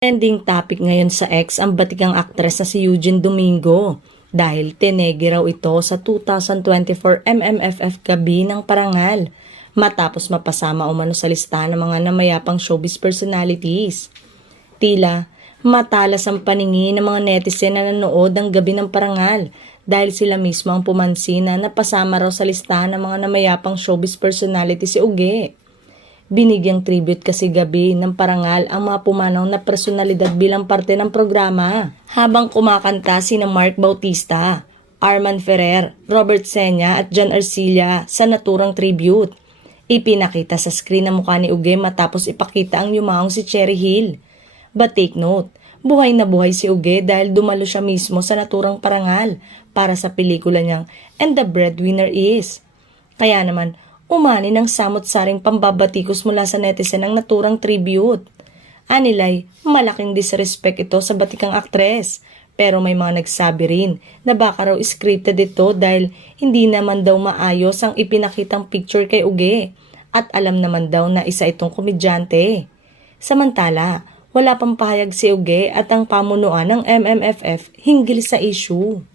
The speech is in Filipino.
Trending topic ngayon sa X ang batikang aktres na si Eugene Domingo dahil tinegi raw ito sa 2024 MMFF Gabi ng Parangal matapos mapasama umano sa listahan ng mga namayapang showbiz personalities. Tila matalas ang paningin ng mga netizen na nanood ng Gabi ng Parangal dahil sila mismo ang pumansin na napasama raw sa listahan ng mga namayapang showbiz personality si Uge. Binigyang tribute kasi Gabi ng Parangal ang mga pumanaw na personalidad bilang parte ng programa. Habang kumakanta sina Mark Bautista, Arman Ferrer, Robert Senya at John Arcilla sa naturang tribute. Ipinakita sa screen ang mukha ni Uge matapos ipakita ang yumaong si Cherry Hill. But take note, buhay na buhay si Uge dahil dumalo siya mismo sa naturang parangal para sa pelikula niyang And the Breadwinner Is. Kaya naman, umani ng samot-saring pambabatikos mula sa netizen ang naturang tribute. Anilay, malaking disrespect ito sa batikang aktres. Pero may mga nagsabi rin na baka raw scripted ito dahil hindi naman daw maayos ang ipinakitang picture kay Uge. At alam naman daw na isa itong komedyante. Samantala, wala pang pahayag si Uge at ang pamunuan ng MMFF hinggil sa issue.